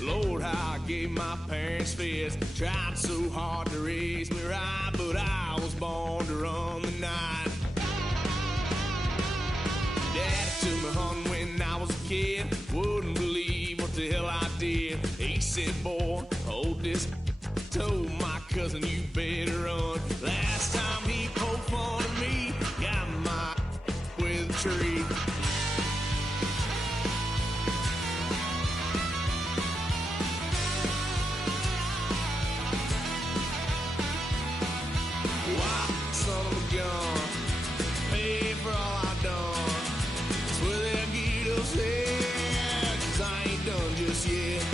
Lord, how I gave my parents fits. Tried so hard to raise me right, but I was born to run the night. Daddy took me hunting when I was a kid. Wouldn't believe what the hell I did. He said, boy, hold this. Told my cousin, you better run. Last time he poked fun at me, got my with a tree. Why, son of a gun, pay for all I done. That's where they'll get us here, 'cause I ain't done just yet.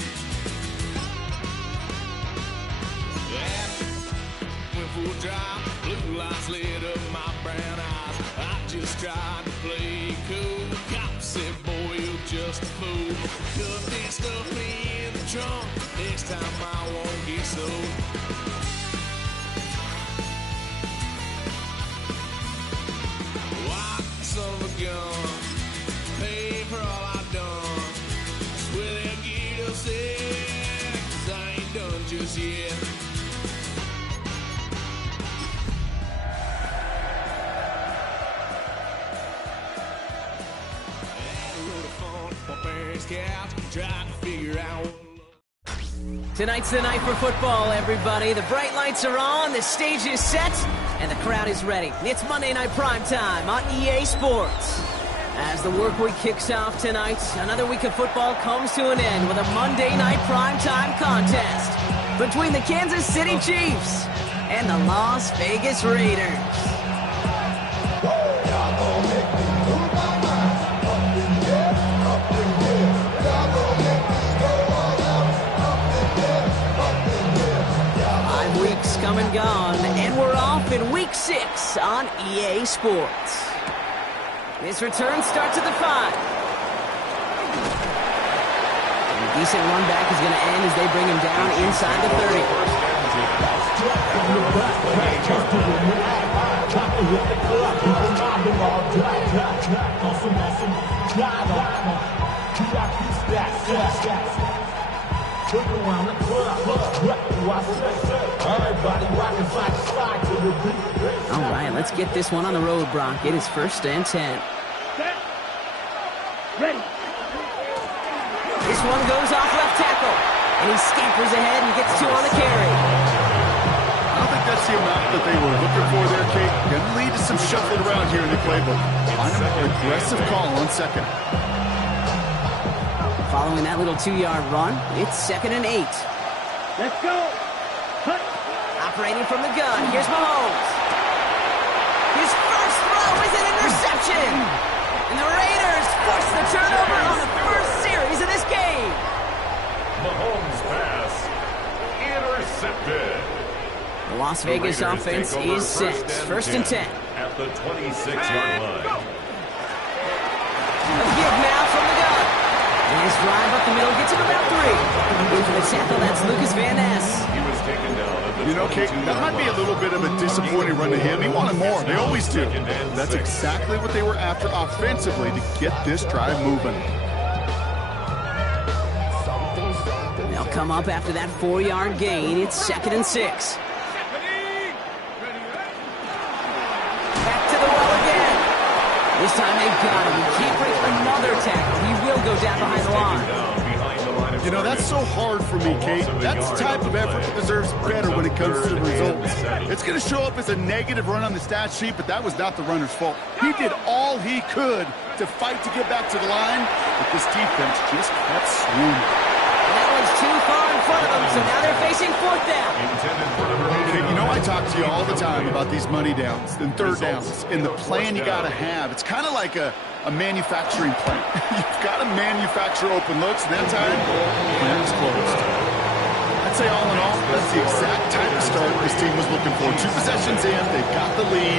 Went full drive, blue lights lit up my brown eyes. I just tried to play cool. Cop said, boy, you're just a fool. Cuffed and stuffed me in the trunk. Next time I won't get sold. Why, son of a gun, pay for all I done. Swear they'll get us there, 'cause I ain't done just yet. Tonight's the night for football, everybody. The bright lights are on, the stage is set, and the crowd is ready. It's Monday Night Primetime on EA Sports. As the work week kicks off tonight, another week of football comes to an end with a Monday Night Primetime contest between the Kansas City Chiefs and the Las Vegas Raiders. Come and gone, and we're off in Week 6 on EA Sports. This return starts at the 5. And a decent run back is going to end as they bring him down inside the 30. All right, let's get this one on the road, Brock. It is 1st and 10. Ready. This one goes off left tackle, and he scampers ahead and gets 2 on the carry. I don't think that's the amount that they were looking for there, Kate. Going to lead to some shuffling around here in the playbook. On an aggressive call on 2nd. Following that little 2-yard run, it's 2nd and 8. Let's go. Hut. Operating from the gun, here's Mahomes. His first throw is an interception. And the Raiders force the turnover on the first series of this game. Mahomes pass intercepted. The Las Vegas offense is set. 1st and 10. At the 26-yard line. A give now from the gun. And his drive up the middle gets him about 3. Into the tackle, that's Lucas Van Ness. He was taken down at the You know, Kate, that might be a little bit of a disappointing run to him. He wanted more. They always do. That's exactly what they were after offensively to get this drive moving. They'll come up after that 4-yard gain. It's 2nd and 6. Back to the well again. This time they got him. He can't break another tackle. He will go down behind the line. You know, that's so hard for me, Kate. That's the type of effort that deserves better when it comes to the results. It's going to show up as a negative run on the stat sheet, but that was not the runner's fault. He did all he could to fight to get back to the line, but this defense just kept swinging. That was too far in front of them, so now they're facing 4th down. Okay, you know I talk to you all the time about these money downs and 3rd downs and the plan you got to have. It's kind of like a manufacturing plant. You've got to manufacture open looks, and that time, the plant is closed. I'd say all in all, that's the exact type of start this team was looking for. 2 possessions in, they've got the lead.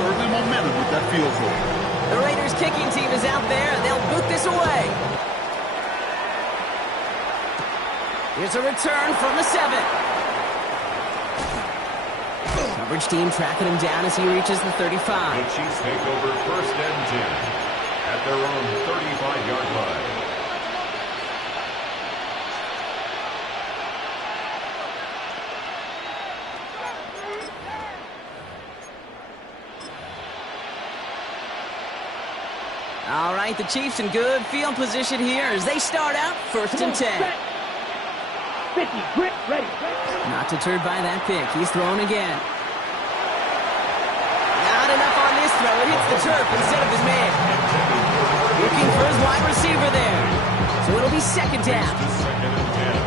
Early momentum with that field goal. The Raiders kicking team is out there, and they'll boot this away. Here's a return from the 7. Coverage team tracking him down as he reaches the 35. The Chiefs take over 1st and 10 at their own 35-yard line. right, the Chiefs in good field position here as they start out 1st and 10. 50, grip, ready. Not deterred by that pick. He's throwing again. Not enough on this throw. It hits the turf instead of his man. Looking for his wide receiver there. So it'll be 2nd down.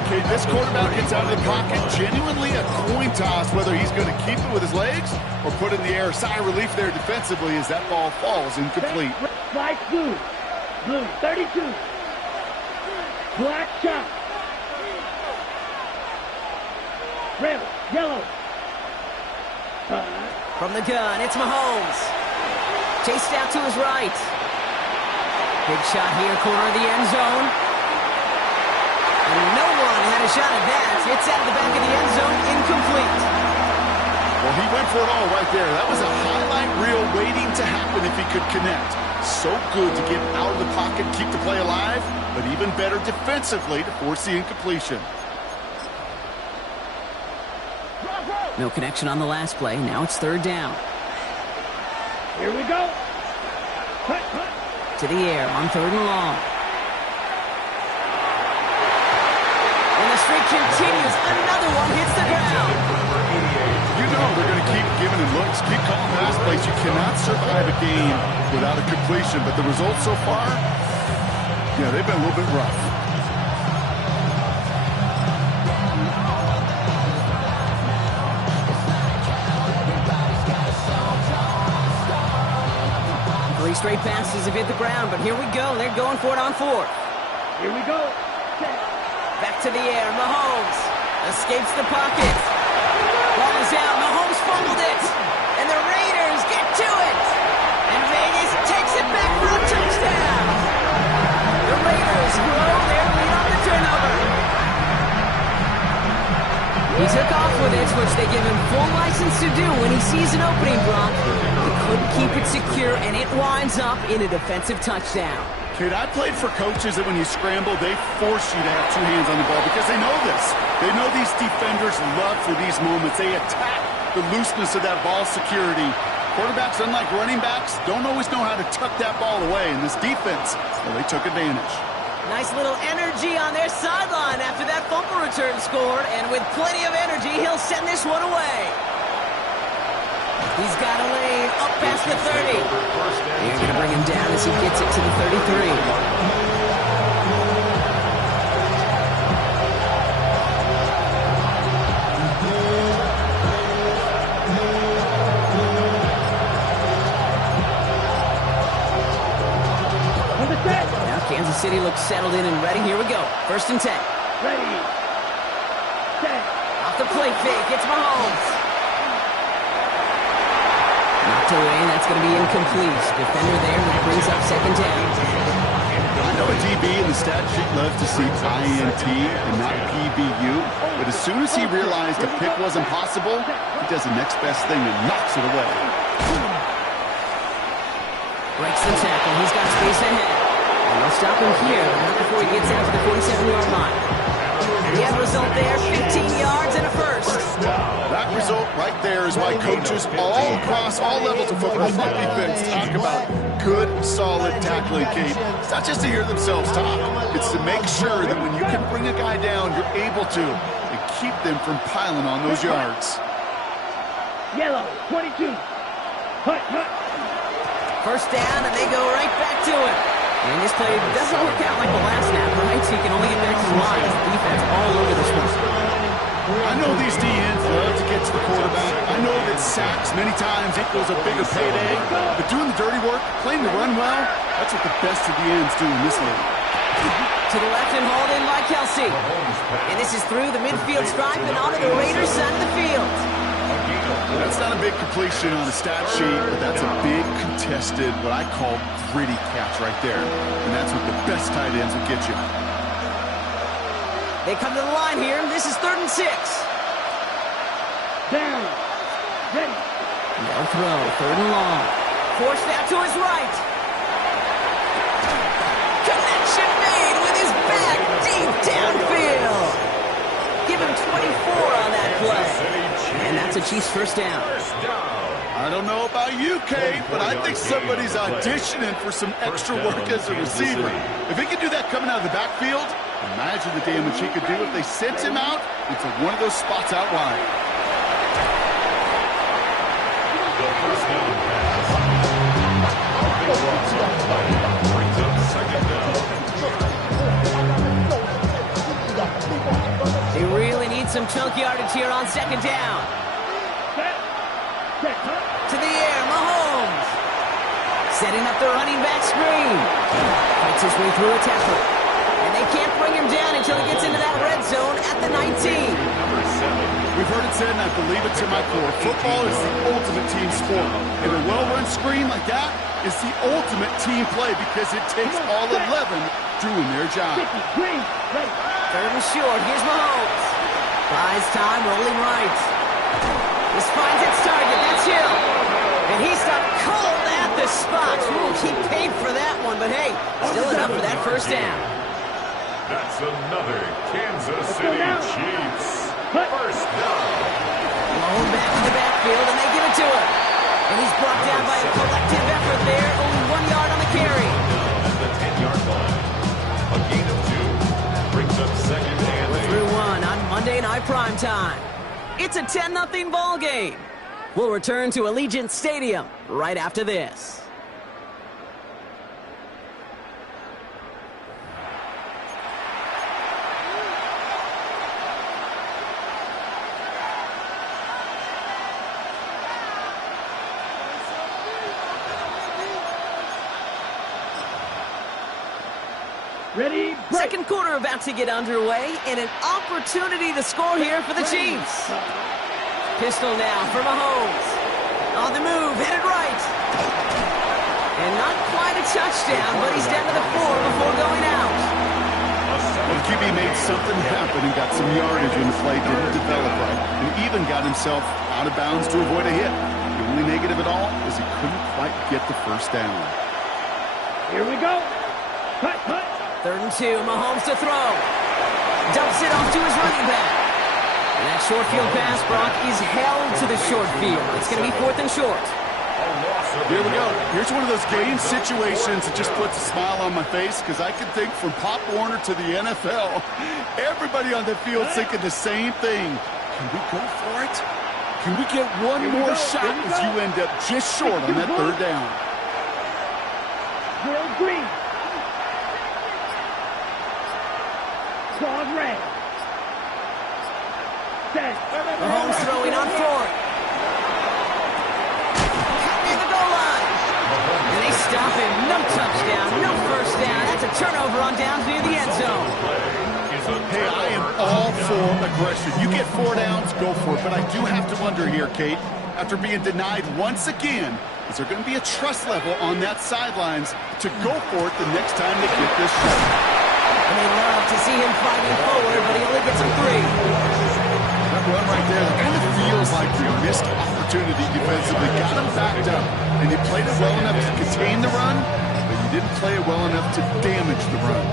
Okay, this quarterback gets out of the pocket. Genuinely a coin toss whether he's going to keep it with his legs or put it in the air. Sigh of relief there defensively as that ball falls incomplete. Flash blue. Blue, 32. Black shot. Red, yellow. From the gun, it's Mahomes. Chased out to his right. Big shot here, corner of the end zone. And no one had a shot at that. It's out of the back of the end zone, incomplete. Well, he went for it all right there. That was a highlight reel waiting to happen if he could connect. So good to get out of the pocket, keep the play alive, but even better defensively to force the incompletion. No connection on the last play. Now it's 3rd down. Here we go. Cut. To the air on 3rd and long. And the streak continues. Another one hits the ground. You know they're going to keep giving him looks, keep calling pass plays. You cannot survive a game without a completion, but the results so far, yeah, they've been a little bit rough. Three straight passes have hit the ground, but here we go. They're going for it on 4th. Here we go. Back to the air. Mahomes escapes the pocket. Ball is out. Mahomes fumbled it. And the Raiders get to it. And Vegas takes it back for a touchdown. The Raiders grow their lead on the turnover. He took off with it, which they give him full license to do when he sees an opening, Brock. He couldn't keep it secure, and it winds up in a defensive touchdown. Kid, I played for coaches that when you scramble, they force you to have 2 hands on the ball because they know this. They know these defenders love for these moments. They attack the looseness of that ball security. Quarterbacks, unlike running backs, don't always know how to tuck that ball away. And this defense, well, they took advantage. Nice little energy on their sideline after that fumble return scored. And with plenty of energy, he'll send this one away. He's got a lane up past the 30. They're going to bring him down as he gets it to the 33. Kansas City looks settled in and ready. Here we go. 1st and 10. Ready. Set. Off the play fake. It's Mahomes. Knocked away. That's going to be incomplete. Defender there, that brings up 2nd down. I know a DB in the stat sheet loves to see INT and not PBU, but as soon as he realized a pick wasn't possible, he does the next best thing and knocks it away. Breaks the tackle. He's got space ahead. And they'll stop him here, but not before he gets out to the 47-yard line. The end result there, 15 yards and a first. That result right there is why coaches all across all levels of football defense talk about good, solid tackling, Kate. It's not just to hear themselves talk. It's to make sure that when you can bring a guy down, you're able to and keep them from piling on those yards. Yellow, 22. Hut. 1st down, and they go right back to it. And this play doesn't work out like the last snap, right? So you can only get back to the line. Defense all over this one. I know these DNs love to get to the quarterback. I know that sacks many times equals a bigger payday. But doing the dirty work, playing the run well, that's what the best of the ends do in this league. To the left and hauled in by Kelsey. And this is through the midfield stripe and onto the Raiders side of the field. That's not a big completion on a stat sheet, but that's a big contested, what I call gritty catch right there. And that's what the best tight ends will get you. They come to the line here. This is 3rd and 6. Down. Ready. No throw. 3rd and long. Forced out to his right. Connection made with his back deep downfield. Give him 24 on that play. And that's a Chiefs 1st down. I I don't know about you, Kate, but I think somebody's auditioning for some extra work as a receiver. If he can do that coming out of the backfield, imagine the damage he could do if they sent him out into one of those spots out wide. The first down pass. Brings up second down. They really need some chunk yardage here on second down. To the air, Mahomes. Setting up the running back screen. Fights his way through a tackle. And they can't bring him down until he gets into that red zone at the 19. Number 7. We've heard it said, and I believe it to my core, football is the ultimate team sport. And a well-run screen like that is the ultimate team play because it takes all 11 doing their job. Third and short. Here's Mahomes. Buys time, rolling right. This finds its target. That's Hill. And he stopped cold at the spot. Ooh, he paid for that one, but hey, still enough for that first down. That's another Kansas City Chiefs first down. Mahomes back in the backfield, and they give it to him. And he's brought down by a collective effort there. Only 1 yard on the carry. At the 10-yard line. A gain of 2. Brings up second and We're 8. through one on Monday Night Primetime. It's a 10-0 ball game. We'll return to Allegiant Stadium right after this. Ready, break. Second quarter about to get underway, and an opportunity to score here for the Chiefs. Pistol now for Mahomes. On the move, headed right. And not quite a touchdown, but he's down to the 4 before going out. Well, the QB made something happen and got some yardage when the play didn't develop right, and even got himself out of bounds to avoid a hit. The only negative at all is he couldn't quite get the first down. Here we go. Cut, cut. Third and 2, Mahomes to throw. Dumps it off to his running back. And that short field pass, Brock, is held to the short field. It's going to be 4th and short. Here we go. Here's one of those game situations that just puts a smile on my face because I can think from Pop Warner to the NFL, everybody on the field thinking the same thing. Can we go for it? Can we get one more shot as you end up just short on that third down? Will Green. Claude Ray. Set. Mahomes throwing on 4th. Near the goal line. And they stop him. No touchdown, no first down. That's a turnover on downs near the end zone. Hey, I am all for aggression. You get 4 downs, go for it. But I do have to wonder here, Kate, after being denied once again, is there going to be a trust level on that sidelines to go for it the next time they get this shot? And they love to see him fighting forward, but he only gets him 3. That run right there, that kind of feels like you missed opportunity defensively. Got him backed up, and you played it well enough to contain the run, but you didn't play it well enough to damage the run.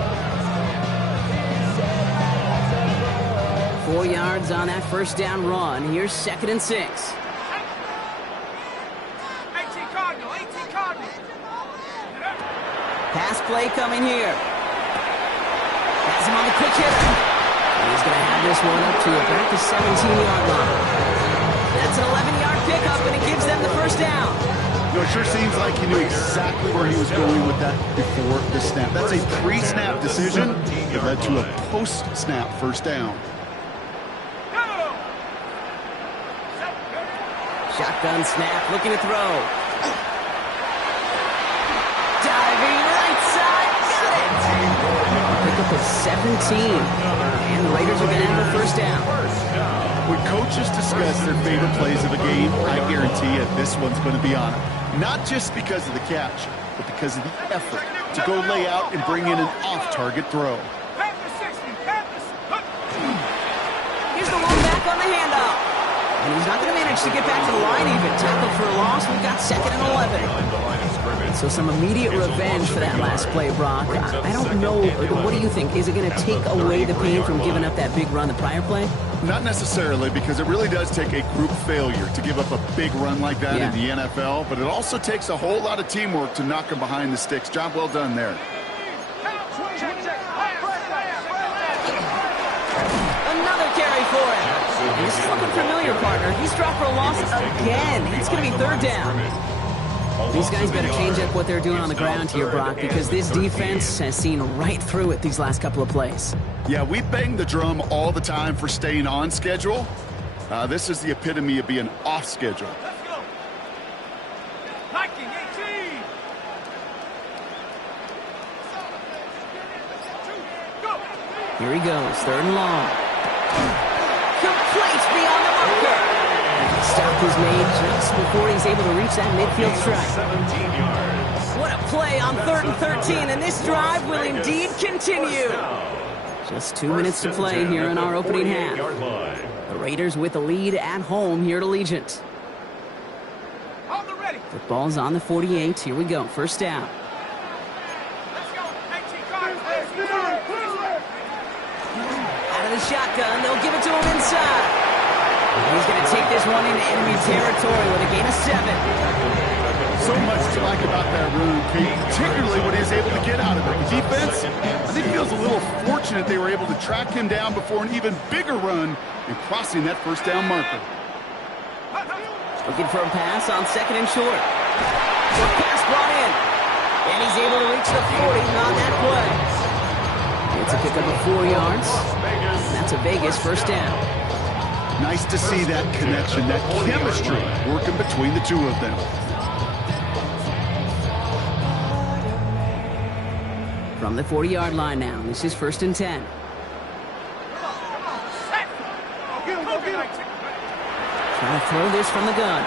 4 yards on that first down run. Here's 2nd and 6. 18 Cardinal. Pass play coming here. Has him on the quick hitter. And he's going to have this one up to about the 17-yard line. That's an 11-yard pickup, and it gives them the first down. You know, it sure seems like he knew exactly where he was going with that before the snap. That's a pre-snap decision that led to a post-snap first down. Shotgun snap, looking to throw. Diving right side, got it! Pickup of 17. And the Raiders are going to have a first down. When coaches discuss their favorite plays of a game, I guarantee you this one's going to be on it. Not just because of the catch, but because of the effort to go lay out and bring in an off-target throw. Here's the one back on the handoff. And he's not going to manage to get back to the line even. Tackled for a loss. We've got 2nd and 11. So some immediate revenge for that last play, Brock. I don't know. What do you think? Is it going to take away the pain from giving up that big run the prior play? Not necessarily, because it really does take a group failure to give up a big run like that in the NFL, but it also takes a whole lot of teamwork to knock them behind the sticks. Job well done there. Another carry for him. This is looking familiar, partner. He's dropped for a loss again. It's going to be third down. These guys better change up what they're doing on the ground here, Brock, because this defense has seen right through it these last couple of plays. Yeah, we bang the drum all the time for staying on schedule. This is the epitome of being off schedule. Let's go. Hiking 18. Go. Here he goes, third and long. Complete beyond the marker. Stop is made just before he's able to reach that midfield strike. 17 yards. What a play on 3rd and 13, and this drive will indeed continue. Just 2 minutes to play here in our opening half. The Raiders with the lead at home here at Allegiant. On the ready. Football's on the 48. Here we go, first down. Let's go. 18 cards. Out of the shotgun, they'll give it to him inside. He's going to take this one into enemy territory with a gain of 7. So much to like about that run, Pete, particularly what he was able to get out of it. The defense, I think, feels a little fortunate they were able to track him down before an even bigger run and crossing that first down marker. Looking for a pass on 2nd and short. Short pass brought in. And he's able to reach the 40 on that play. It's a pickup of 4 yards. That's a Vegas first down. Nice to see that connection, that chemistry working between the two of them. From the 40-yard line now, this is 1st and 10. Trying to throw this from the gun.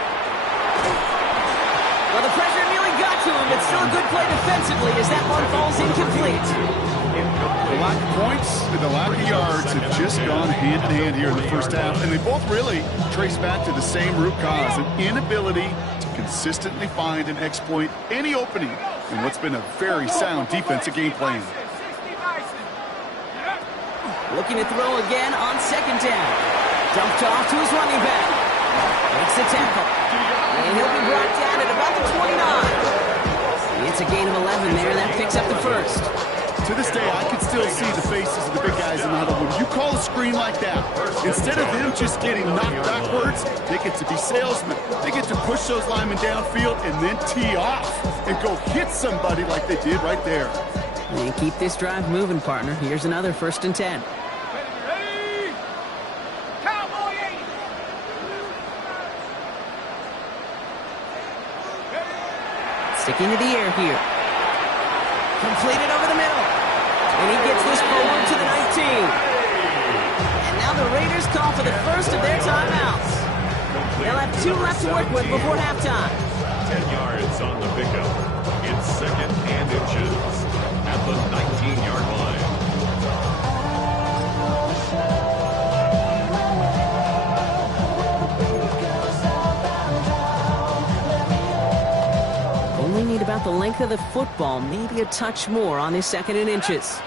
Well, the pressure nearly got to him, but still a good play defensively as that one falls incomplete. The lack of points and the lack of yards have just gone hand in hand here in the first half, and they both really trace back to the same root cause, an inability to consistently find and exploit any opening in what's been a very sound defensive game plan. Looking to throw again on 2nd down. Dumped off to his running back. Makes the tackle. And he'll be brought down at about the 29. It's a gain of 11 there. That picks up the first. To this day, I can still see the faces of the big guys in the huddle. When you call a screen like that, instead of them just getting knocked backwards, they get to be salesmen. They get to push those linemen downfield and then tee off and go hit somebody like they did right there. And keep this drive moving, partner. Here's another 1st and 10. Ready. Cowboy 80. Sticking to the air here. Completed over the middle. And he gets this forward to the 19. And now the Raiders call for the first of their timeouts. They'll have 2 left to work with before halftime. 10 yards on the pickup. It's 2nd and inches at the 19-yard line. Only need about the length of the football, maybe a touch more on this 2nd and inches.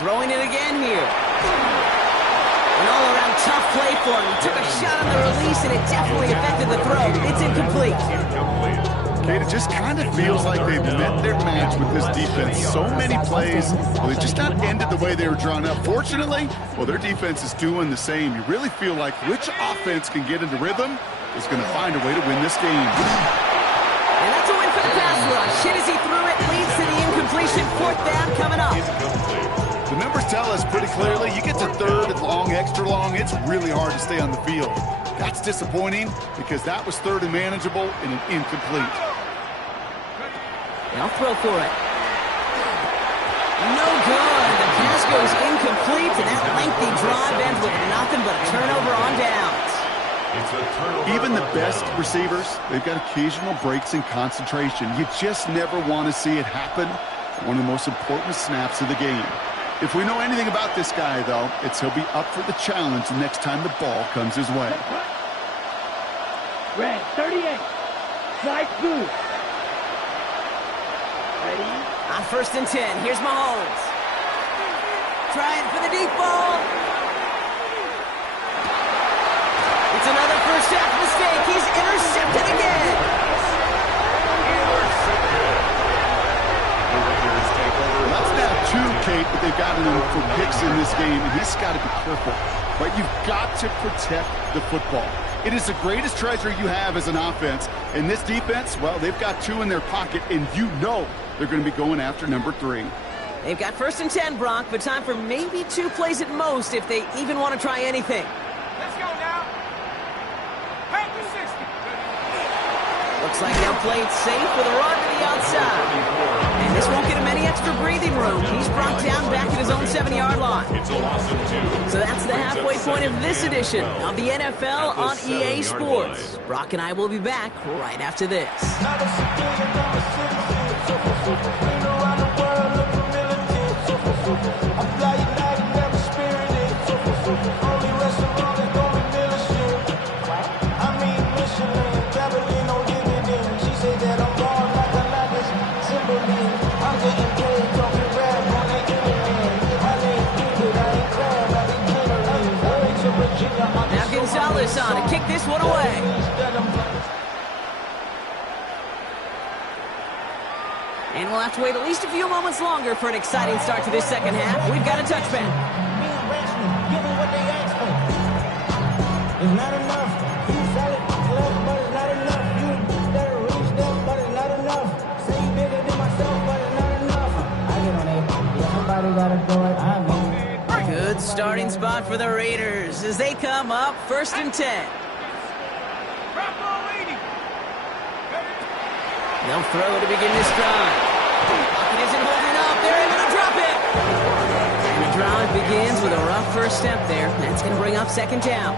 Throwing it again here. An all-around tough play for him. He took a shot on the release, and it definitely affected the throw. It's incomplete. Kate, it just kind of feels like they've met their match with this defense. So many plays, well, they just not ended the way they were drawn up. Fortunately, well, their defense is doing the same. You really feel like which offense can get into rhythm is going to find a way to win this game. And that's a win for the pass rush. Hit as he threw it, leads to the incompletion. 4th down coming up. The numbers tell us pretty clearly, you get to 3rd and long, extra long, it's really hard to stay on the field. That's disappointing because that was 3rd and manageable and an incomplete. They'll throw for it. No good. The pass goes incomplete, and that lengthy drive ends with nothing but a turnover on downs. Even the best receivers, they've got occasional breaks in concentration. You just never want to see it happen. One of the most important snaps of the game. If we know anything about this guy, though, it's he'll be up for the challenge the next time the ball comes his way. Red 38. Side boot. Ready. On 1st and 10, here's Mahomes. Trying for the deep ball. that they've gotten him for picks in this game, and he's got to be careful. Right? You've got to protect the football. It is the greatest treasure you have as an offense. And this defense, well, they've got 2 in their pocket, and you know they're going to be going after number 3. They've got 1st and 10, Brock, but time for maybe 2 plays at most if they even want to try anything. Let's go now. Back to 60. Looks like they'll play it safe with a run to the outside. And this won't get him any extra breathing room. He's brought down back at his own 7-yard line. It's a loss of 2. So that's the halfway point of this edition of the NFL on EA Sports. Brock and I will be back right after this. Now Gonzalez on to kick this one away. And we'll have to wait at least a few moments longer for an exciting start to this second half. We've got a touchback. It's not enough. You solid, close, but it's not enough. You better reach them, but it's not enough. Say you bigger than myself, but it's not enough. I get on it. Yeah, somebody gotta do it. I mean. Good starting spot for the Raiders as they come up 1st and 10. They'll throw to begin this drive. Pocket isn't holding up. They're able to drop it. And the drive begins with a rough first step there. That's going to bring up 2nd down.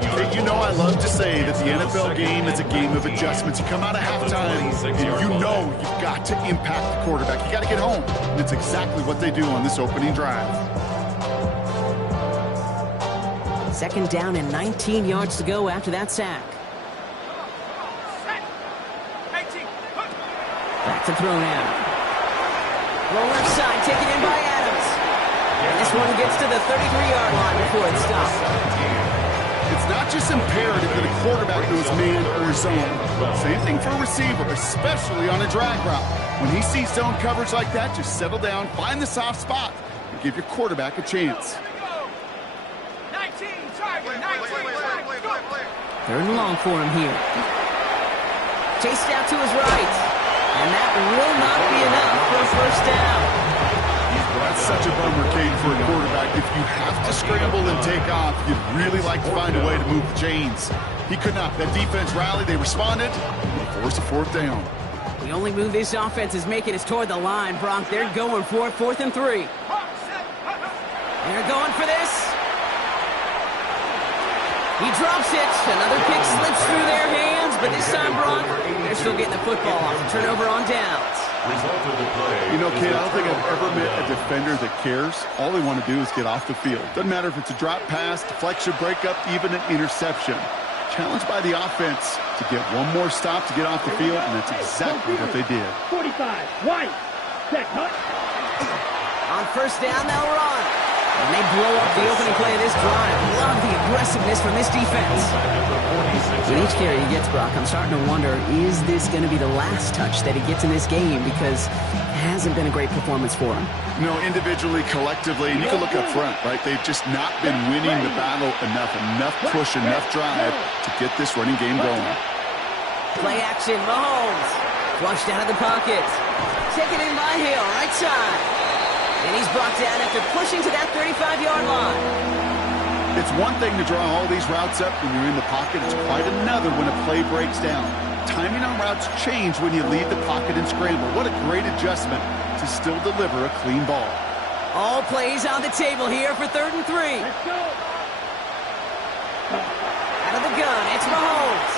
Hey, you know I love to say that the NFL game is a game of adjustments. You come out of halftime, and you know you've got to impact the quarterback. You got to get home. And it's exactly what they do on this opening drive. 2nd down and 19 yards to go after that sack. Back to throw now. Low left side, taken in by Adams. And this one gets to the 33-yard line before it's stopped. It's not just imperative that a quarterback knows man or zone. Same thing for a receiver, especially on a drag route. When he sees zone coverage like that, just settle down, find the soft spot, and give your quarterback a chance. 3rd and long for him here. Chased out to his right. And that will not be enough for a 1st down. That's such a bummer, Kate, for a quarterback. If you have to scramble and take off, you'd really like to find a way to move the chains. He could not. That defense rallied. They responded. And forced a 4th down. The only move this offense is making is toward the line, Brock. They're going for it, 4th and 3. They're going for this. He drops it. Another pick slips through their hands, but this time, Brock, they're still getting the football off. Turnover on downs. You know, Kate, I don't think I've ever met a defender that cares. All they want to do is get off the field. Doesn't matter if it's a drop pass, deflection, breakup, even an interception. Challenged by the offense to get one more stop to get off the field, and that's exactly what they did. 45, White, set, cut. On 1st down, they'll run. And they blow up the opening play of this drive. Love the aggressiveness from this defense. With each carry he gets, Brock, I'm starting to wonder, is this going to be the last touch that he gets in this game? Because it hasn't been a great performance for him. You know, individually, collectively, and you can look up front, right? They've just not been winning the battle enough push, enough drive to get this running game going. Play action, Mahomes. Flushed out of the pocket. Taken in by Hill, right side. And he's brought down after pushing to that 35-yard line. It's one thing to draw all these routes up when you're in the pocket. It's quite another when a play breaks down. Timing on routes change when you leave the pocket and scramble. What a great adjustment to still deliver a clean ball. All plays on the table here for 3rd and 3. Let's go. Out of the gun, it's Mahomes.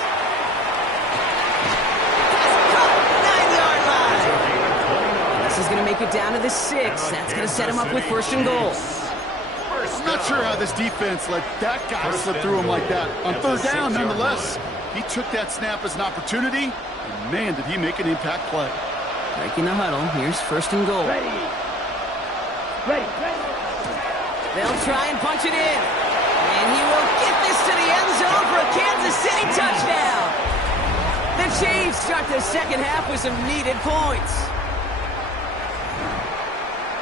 Is going to make it down to the 6. That's going to set him up with 1st and goal. I'm not sure how this defense let that guy slip through him like that. On 3rd down, nonetheless, he took that snap as an opportunity, and man, did he make an impact play. Breaking the huddle, here's 1st and goal. Ready. They'll try and punch it in. And he will get this to the end zone for a Kansas City touchdown. The Chiefs start the second half with some needed points.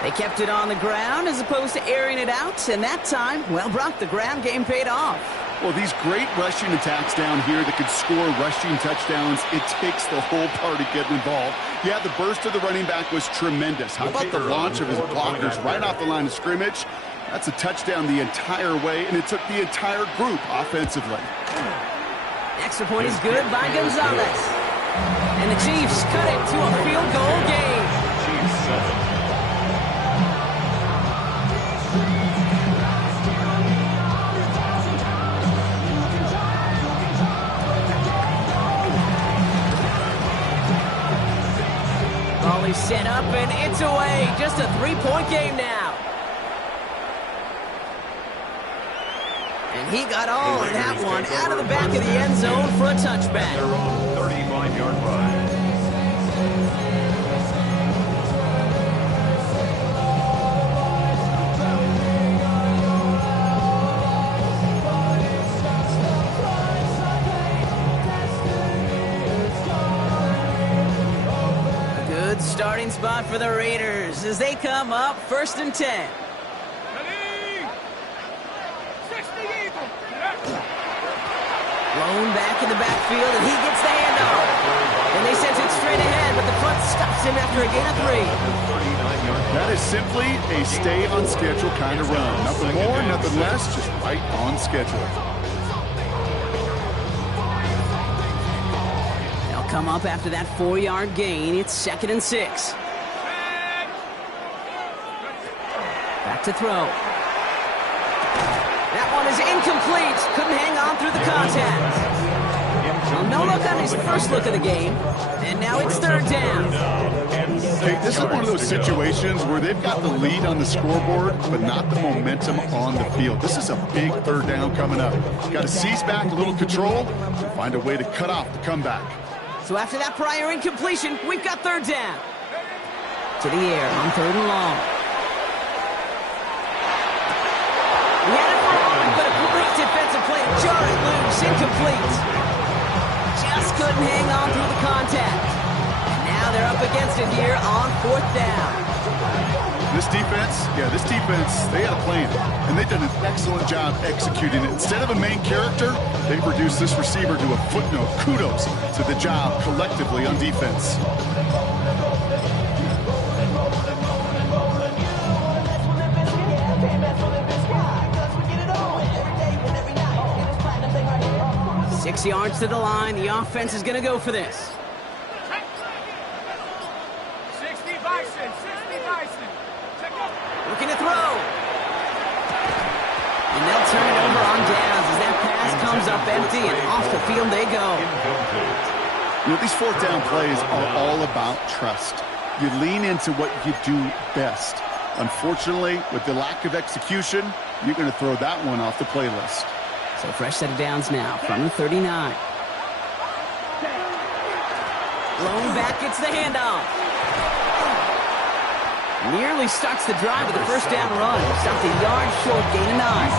They kept it on the ground as opposed to airing it out, and that time, well, Brock, the ground game paid off. Well, these great rushing attacks down here that could score rushing touchdowns, it takes the whole party getting involved. Yeah, the burst of the running back was tremendous. How about the launch of his blockers right off the line of scrimmage? That's a touchdown the entire way, and it took the entire group offensively. Extra point is good by Gonzalez. And the Chiefs cut it to a field goal game. Chiefs 7. Volley set up, and it's away. Just a 3-point game now. And he got all of that one out of the back of the end zone for a touchback. Their own 35-yard line. Good starting spot for the Raiders as they come up 1st and 10. Blown back in the backfield, and he gets the handoff. And they sent it straight ahead, but the front stops him after a gain of 3. That is simply a stay-on-schedule kind of run. Nothing more, nothing less, just right on schedule. They'll come up after that 4-yard gain. It's 2nd and 6. Back to throw. That one is incomplete. Couldn't hang on through the contact. Well, no look on his first look of the game. And now it's 3rd down. Hey, this is one of those situations where they've got the lead on the scoreboard, but not the momentum on the field. This is a big 3rd down coming up. Got to seize back a little control and find a way to cut off the comeback. So after that prior incompletion, we've got 3rd down. To the air on 3rd and long. He had it wrong, but a great defensive play to jar it loose, incomplete. Just couldn't hang on through the contact. And now they're up against it here on 4th down. This defense, they had a plan, and they've done an excellent job executing it. Instead of a main character, they've reduced this receiver to a footnote. Kudos to the job collectively on defense. Six yards to the line. The offense is going to go for this. 60 Bison. Looking to throw. And they'll turn it over on downs as that pass comes up empty, and off the field they go. You know, these 4th down plays are all about trust. You lean into what you do best. Unfortunately, with the lack of execution, you're going to throw that one off the playlist. So fresh set of downs now from the 39. Blown back, gets the handoff. Nearly starts the drive with the 1st down run. Stopped a yard short, gain of 9.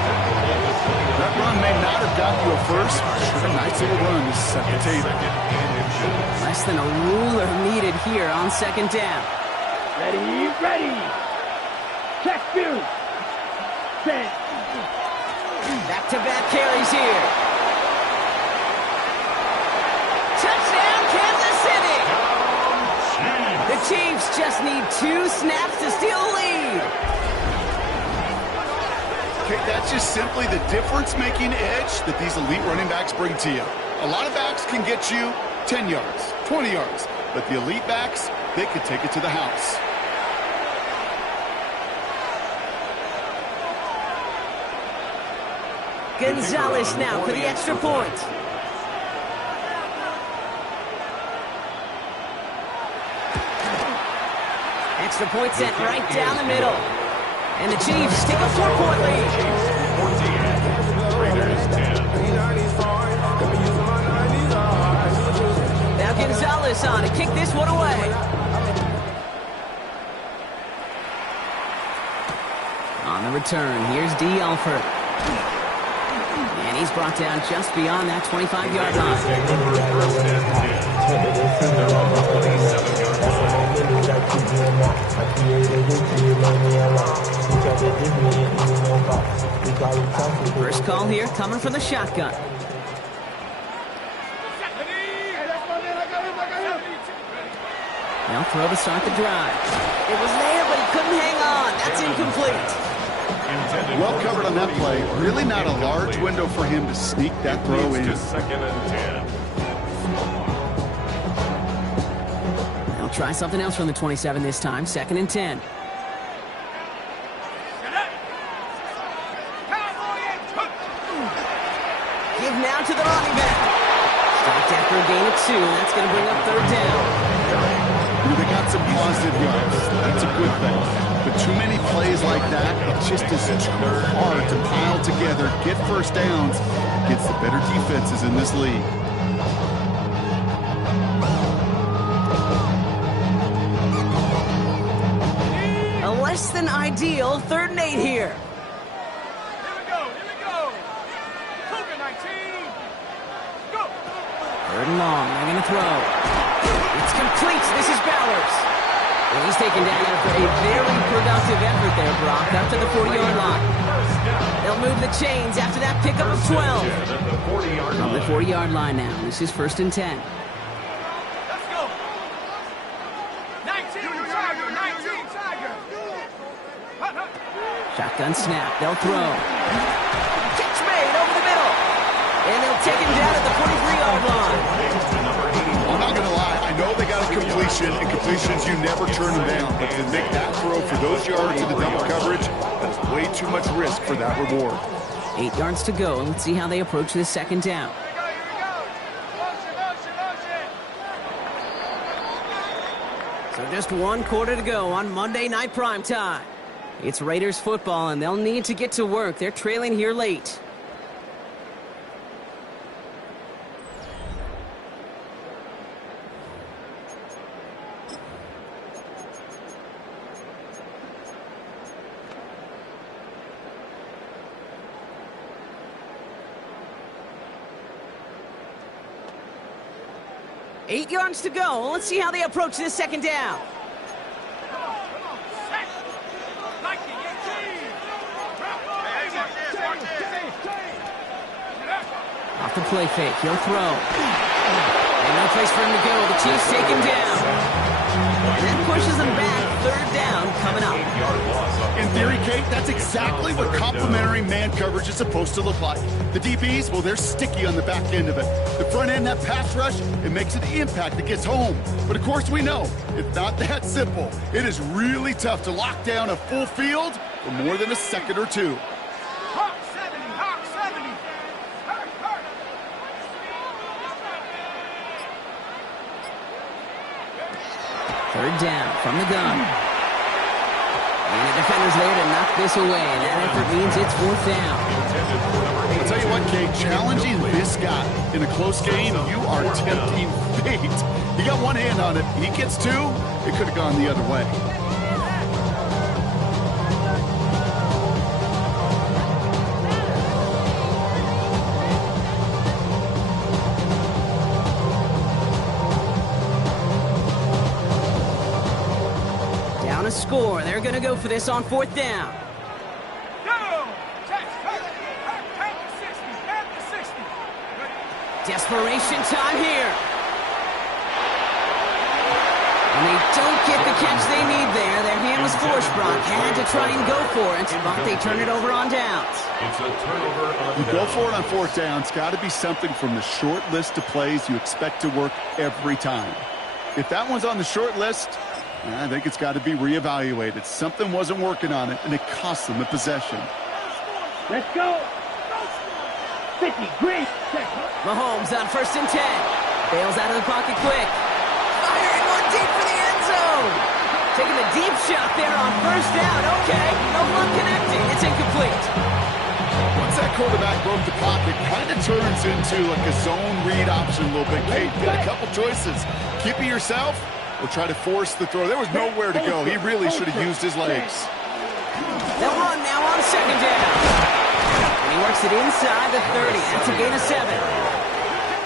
That run may not have gotten you a first, but sure a nice little run to set the table. Less than a ruler needed here on 2nd down. Ready. Check 2. Set. Back-to-back carries here. Touchdown, Kansas City! The Chiefs just need 2 snaps to steal a lead. Okay, that's just simply the difference-making edge that these elite running backs bring to you. A lot of backs can get you 10 yards, 20 yards, but the elite backs, they could take it to the house. Gonzalez now for the extra point. Extra point sent right down the middle. And the Chiefs take a 4-point lead. Now Gonzalez on to kick this one away. On the return, here's D. Alford. And He's brought down just beyond that 25-yard line. First and 10. They're on the 27-yard line. First call here coming from the shotgun. They'll throw to start the drive. It was there, but he couldn't hang on. That's incomplete. Well covered on that play. Really not a large window for him to sneak that throw in. Second and 10. They'll try something else from the 27 this time. Second and 10. Give now to the running back. Stopped after a gain of 2. That's going to bring up third down. They got some positive yards. That's a good thing. But too many plays like that, it just is too hard to pile together, get first downs, gets the better defenses in this league. A less than ideal 3rd and 8 here. Here we go. Cougar 19. Go. 3rd and long. They're going to throw. It's complete. This is Bowers. And he's taken down after a very productive effort there, Brock, up to the 40-yard line. They'll move the chains after that pickup of 12. From the 40-yard line now. This is 1st and 10. Let's go. 19 Tiger. Shotgun snap. They'll throw. Catch made over the middle. And they'll take him down at the 43-yard line. I'm not going to lie. I know they got a completion, and completions, you never turn them down. But to make that throw for those yards in the double coverage, that's way too much risk for that reward. 8 yards to go. Let's see how they approach this 2nd down. Here we go. Motion. So just 1 quarter to go on Monday Night Primetime. It's Raiders football, and they'll need to get to work. They're trailing here late. Eight yards to go. Let's see how they approach this 2nd down. Off the play fake. He'll throw. And no place for him to go. The Chiefs take him down. And that pushes them back. 3rd down coming up. In theory, Kate, that's exactly what complementary man coverage is supposed to look like. The DBs, well, they're sticky on the back end of it. The front end, that pass rush, it makes an impact that gets home. But of course we know, it's not that simple. It is really tough to lock down a full field for more than a second or two. Hawk 70. 3rd down from the gun. And the defender's there to knock this away. And that effort means it's 4th down. I'll tell you what, Kate, challenging this guy in a close game, you are tempting fate. He got one hand on it. He gets 2. It could have gone the other way. Down a score. They're going to go for this on 4th down. Desperation time here. And they don't get the catch they need there. Their hand was forced, Brock. Had to try and go for it, but they turn it over on downs. It's a turnover on You go for it on 4th down. It's got to be something from the short list of plays you expect to work every time. If that one's on the short list, I think it's got to be reevaluated. Something wasn't working on it, and it cost them the possession. Let's go. 50, great. Mahomes on 1st and 10. Bails out of the pocket quick. Firing one deep for the end zone. Taking a deep shot there on 1st down. Okay, no one connecting. It's incomplete. Once that quarterback broke the pocket, kind of turns into like a zone read option a little bit. Kate, you got a couple choices. Keep it yourself or try to force the throw. There was nowhere to go. He really should have used his legs. They'll run now on 2nd down. And he works it inside the 30. That's a gain of 7.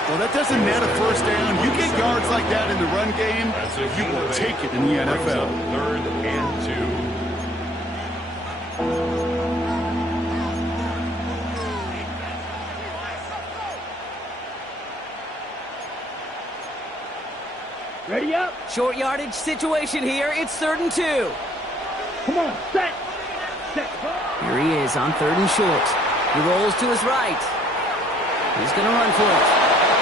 Well, that doesn't net a first down. You get yards like that in the run game, you will take it in the NFL. 3rd and 2. Ready up. Short yardage situation here. It's 3rd and 2. Come on, set. Set. Here he is on 3rd and short. He rolls to his right. He's going to run for it.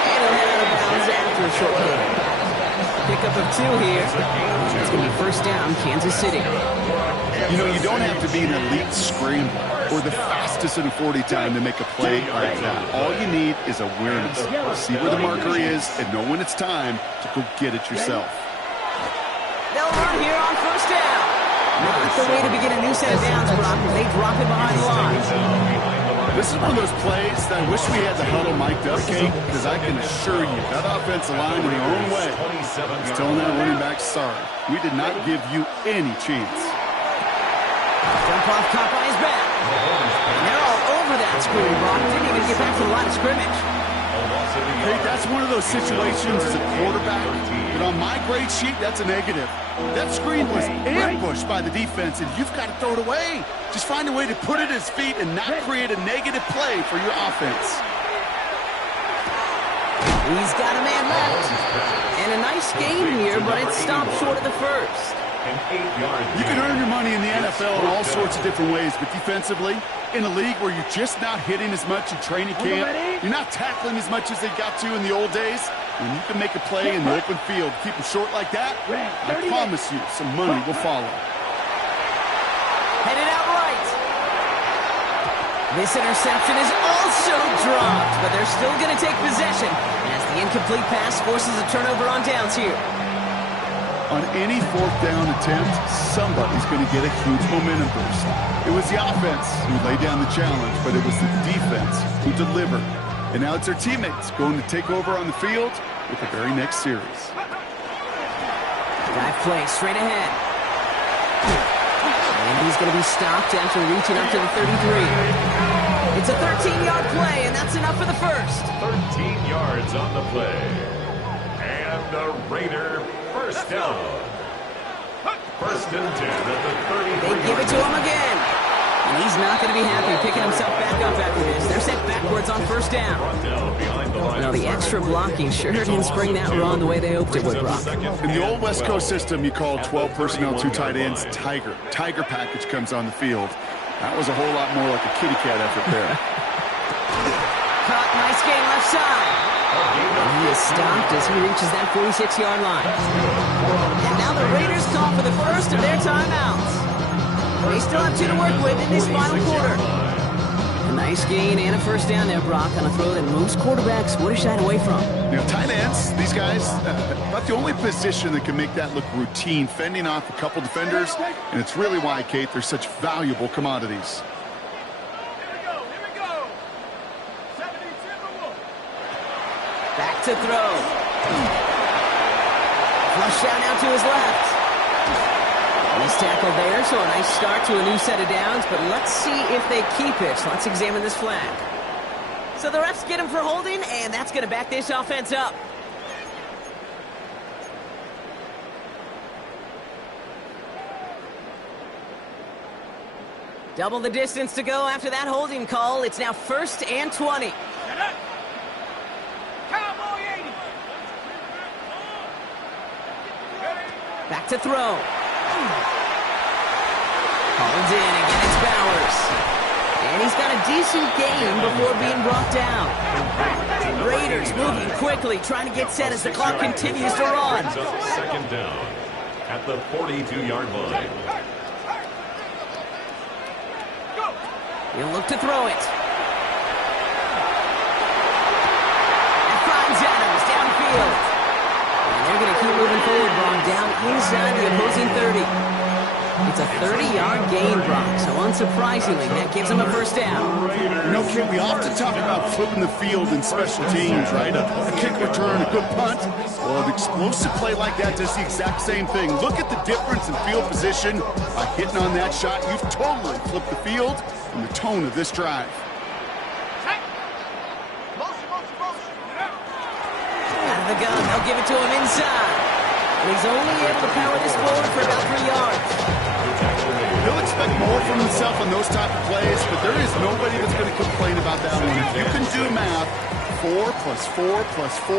And he'll head out of bounds after a short gain. Pickup of 2 here. It's going to be first down, Kansas City. You know, you don't have to be an elite scrambler or the fastest in a 40 time to make a play like that. All you need is awareness. See where the marker is and know when it's time to go get it yourself. They'll run here on first down. Not the way to begin a new set of downs, Brock, when they drop it behind the line. This is one of those plays that I wish we had the huddle mic'd up, Kate, because I can assure you that offensive line in their own way is telling that running back, sorry, we did not give you any chance. Jump off caught by his back. And they're all over that screen, Brock. Didn't even get back to the line of scrimmage. Hey, that's one of those situations as a quarterback that on my grade sheet, that's a negative. That screen was ambushed by the defense, and you've got to throw it away. Just find a way to put it at his feet and not create a negative play for your offense. He's got a man left. And a nice gain here, but it stopped short of the first. You can earn your money in the NFL in all sorts of different ways, but defensively, in a league where you're just not hitting as much in training camp, you're not tackling as much as they got to in the old days, when you can make a play in the open field, keep them short like that, I promise you some money will follow. Headed out right. This interception is also dropped, but they're still going to take possession as the incomplete pass forces a turnover on downs here. On any 4th down attempt, somebody's going to get a huge momentum boost. It was the offense who laid down the challenge, but it was the defense who delivered. And now it's their teammates going to take over on the field with the very next series. Dive play straight ahead. And he's going to be stopped after reaching up to the 33. It's a 13-yard play, and that's enough for the first. 13 yards on the play. And the Raider first down. 1st and 10 at the 33. They give it to him again. And he's not going to be happy picking himself back up after this. They're set backwards on first down. Now the extra blocking sure didn't spring that run the way they hoped it would, Brock. In the old West Coast system, you call 12 personnel, 2 tight ends, Tiger. Tiger package comes on the field. That was a whole lot more like a kitty cat effort there. Caught, nice gain left side. And he is stopped as he reaches that 46-yard line. And now the Raiders call for the first of their timeouts. They still have 2 to work with in this final quarter. A nice gain and a first down there, Brock, on a throw that most quarterbacks would have shied away from. You know, tight ends, these guys, about the only position that can make that look routine, fending off a couple defenders, and it's really why, Kate, they're such valuable commodities. Back to throw. Flush out now to his left. Nice tackle there, so a nice start to a new set of downs, but let's see if they keep it. Let's examine this flag. So the refs get him for holding, and that's going to back this offense up. Double the distance to go after that holding call. It's now 1st and 20. Back to throw. Holds in, again it's Bowers. And he's got a decent gain before being brought down. Raiders moving quickly, trying to get set as the clock continues to run. 2nd down at the 42-yard line. He'll look to throw it. And finds Adams downfield. And they're going to keep moving forward, Brock, down inside the opposing 30. It's a 30-yard gain, Brock, so unsurprisingly, that gives him a first down. You know, Kate, we often talk about flipping the field in special teams, right? A kick return, a good punt. Well, an explosive play like that does the exact same thing. Look at the difference in field position. By hitting on that shot, you've totally flipped the field and the tone of this drive. the gun. They'll give it to him inside. And he's only able to power this forward for about 3 yards. He'll expect more from himself on those type of plays, but there is nobody that's going to complain about that one. If you can do math, 4 plus 4 plus 4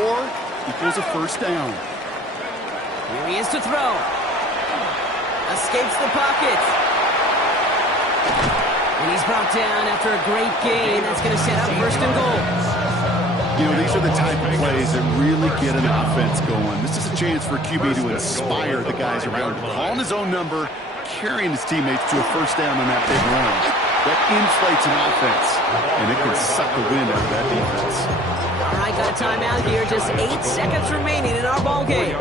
equals a first down. Here he is to throw. Escapes the pocket. And he's brought down after a great gain. That's going to set up first and goal. You know, these are the type of plays that really get an offense going. This is a chance for QB to inspire the guys around him. Calling his own number, carrying his teammates to a first down on that big run. That inflates an offense, and it can suck the wind out of that defense. All right, got a timeout here. Just 8 seconds remaining in our ball game.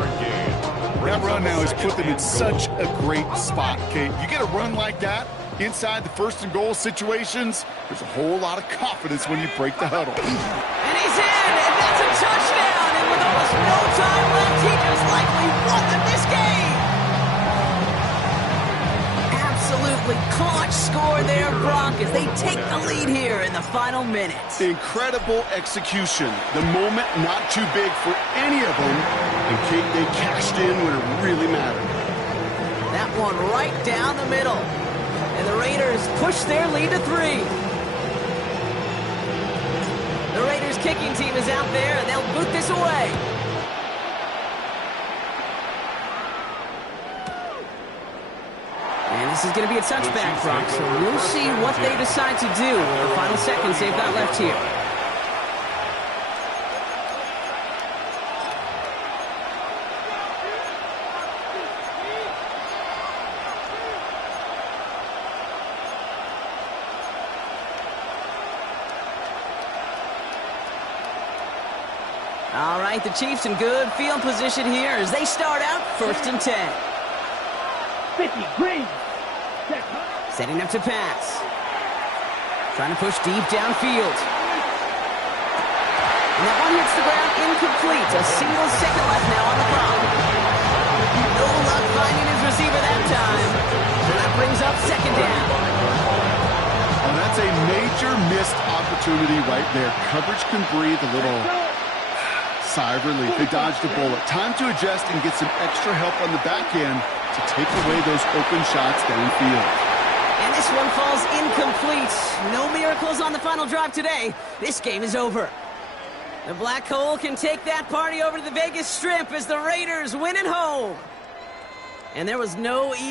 That run now has put them in such a great spot, Kate. You get a run like that inside the first and goal situations, there's a whole lot of confidence when you break the huddle. And he's in, and that's a touchdown. And with almost no time left, he just likely won them this game. Absolutely clutch score there, Brock, as they take the lead here in the final minutes. Incredible execution. The moment not too big for any of them. And Kate, they cashed in when it really mattered. That one right down the middle. And the Raiders push their lead to 3. The Raiders kicking team is out there, and they'll boot this away. And this is going to be a touchback, Brock, so we'll see what they decide to do in the final seconds they've got left here. All right, the Chiefs in good field position here as they start out first and 10. 50, green. Setting up to pass. Trying to push deep downfield. And that one hits the ground incomplete. A single second left now on the clock. No luck finding his receiver that time. So that brings up second down. Well, that's a major missed opportunity right there. Coverage can breathe a little sigh of relief. They dodged a bullet. Time to adjust and get some extra help on the back end to take away those open shots downfield. And this one falls incomplete. No miracles on the final drive today. This game is over. The Black Hole can take that party over to the Vegas Strip as the Raiders win at home. And there was no